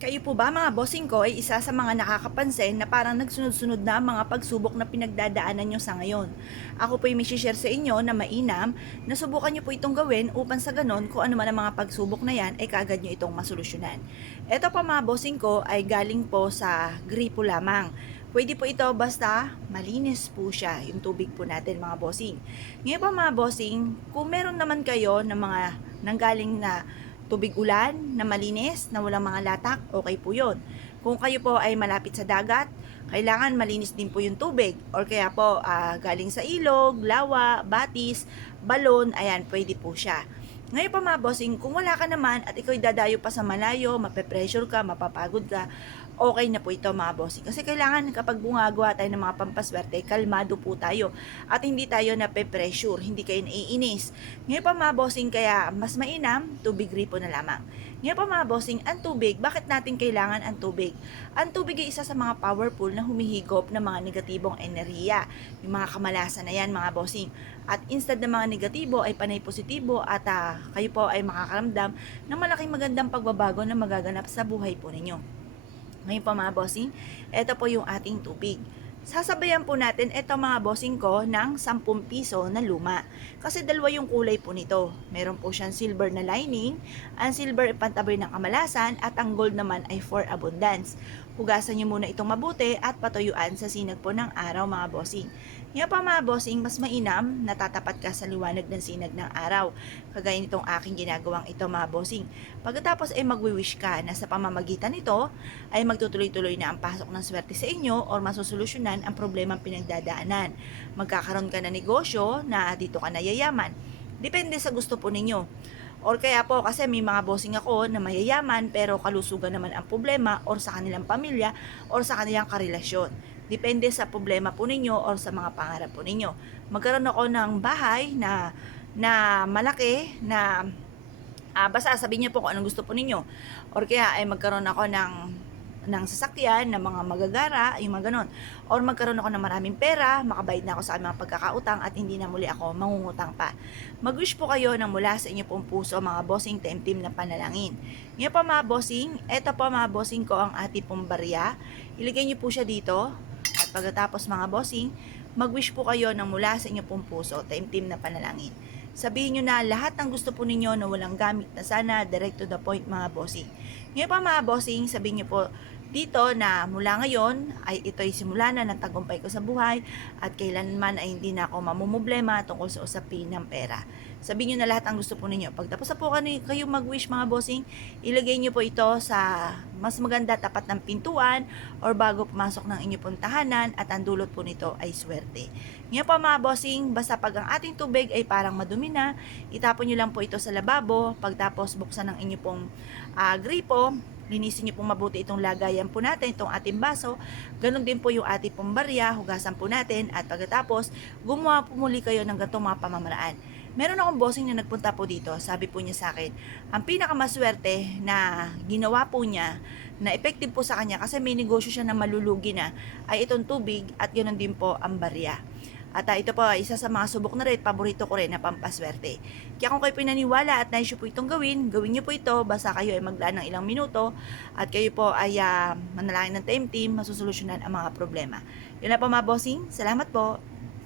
Kayo po ba mga bossing ko ay isa sa mga nakakapansin na parang nagsunod-sunod na ang mga pagsubok na pinagdadaanan nyo sa ngayon? Ako po ay may share sa inyo na mainam na subukan nyo po itong gawin upang sa ganon kung ano man ang mga pagsubok na yan ay kaagad nyo itong masolusyonan. Ito pa mga bossing ko ay galing po sa gripo lamang. Pwede po ito basta malinis po siya, yung tubig po natin mga bossing. Ngayon po mga bossing, kung meron naman kayo ng mga nanggaling na tubig ulan na malinis, na walang mga latak, okay po yun. Kung kayo po ay malapit sa dagat, kailangan malinis din po yung tubig. Or kaya po galing sa ilog, lawa, batis, balon, ayan, pwede po siya. Ngayon pa mga bossing, kung wala ka naman at ikaw dadayo pa sa malayo, mape-pressure ka, mapapagod ka, okay na po ito mga bossing. Kasi kailangan kapag bumagawa tayo ng mga pampaswerte, kalmado po tayo at hindi tayo nape-pressure, hindi kayo naiinis. Ngayon pa mga bossing, kaya mas mainam, tubig gripo na lamang. Ngayon pa mga bossing, ang tubig, bakit natin kailangan ang tubig? Ang tubig ay isa sa mga powerful na humihigop ng mga negatibong enerhiya. Yung mga kamalasan na yan mga bossing. At instead ng mga negatibo ay panay positibo at kayo po ay makakaramdam ng malaking magandang pagbabago na magaganap sa buhay po ninyo. Ngayon po mga bossing, ito po yung ating tubig. Sasabayan po natin ito mga bossing ko ng 10 piso na luma. Kasi dalawa yung kulay po nito. Meron po siyang silver na lining. Ang silver ay pantabay ng kamalasan at ang gold naman ay for abundance. Hugasan nyo muna itong mabuti at patuyuan sa sinag po ng araw mga bossing. Ngayon pa mga bossing, mas mainam natatapat ka sa liwanag ng sinag ng araw. Kagaya nitong aking ginagawang ito mga bossing. Pagkatapos ay magwi-wish ka na sa pamamagitan nito ay magtutuloy-tuloy na ang pasok ng swerte sa inyo or masusolusyonan ang problemang pinagdadaanan. Magkakaroon ka na negosyo na dito ka na yayaman. Depende sa gusto po ninyo. Or kaya po kasi may mga bossing ako na mayayaman pero kalusugan naman ang problema or sa kanilang pamilya or sa kanilang karelasyon. Depende sa problema po ninyo or sa mga pangarap po ninyo. Magkaroon ako ng bahay na malaki na basta sabihin niyo po kung anong gusto po ninyo. Or kaya ay magkaroon ako ng sasakyan, ng mga magagara, yung mga ganon. Or magkaroon ako ng maraming pera, makabayad na ako sa mga pagkakautang at hindi na muli ako mangungutang pa. Mag-wish po kayo ng mula sa inyo pong puso mga bossing team na panalangin. Ngayon po mga bossing, eto po mga bossing ko ang ating pong barya. Ilagay niyo po siya dito at pagkatapos mga bossing, mag-wish po kayo ng mula sa inyo pong puso, team na panalangin. Sabihin nyo na lahat ng gusto po ninyo na walang gamit na sana, direct to the point mga bossing. Ngayon pa mga bossing, sabihin nyo po dito na mula ngayon ay ito'y simula na ng tagumpay ko sa buhay at kailanman ay hindi na ako mamumblema tungkol sa usapin ng pera. Sabihin nyo na lahat ang gusto po ninyo. Pagtapos na po kayo mag-wish mga bossing, ilagay nyo po ito sa mas maganda tapat ng pintuan or bago pumasok ng inyong pong tahanan at ang dulot po nito ay swerte. Ngayon po mga bossing, basta pag ang ating tubig ay parang madumi na, itapon nyo lang po ito sa lababo, pagtapos buksan ng inyong pong gripo, linisin niyo pong mabuti itong lagayan po natin, itong ating baso. Ganon din po yung ating pong barya, hugasan po natin at pagkatapos gumawa po muli kayo ng ganitong mga pamamaraan. Meron akong bossing na nagpunta po dito, sabi po niya sa akin, ang pinakamaswerte na ginawa po niya, na effective po sa kanya kasi may negosyo siya na malulugi na, ay itong tubig at ganon din po ang barya. At ito po, isa sa mga subok na rin, paborito ko rin na pampaswerte. Kaya kung kayo pinaniwala at naisyo po itong gawin niyo po ito, basta kayo ay maglaan ng ilang minuto at kayo po ay manalangin ng team, masusolusyonan ang mga problema. Yun na po mga bossing, salamat po.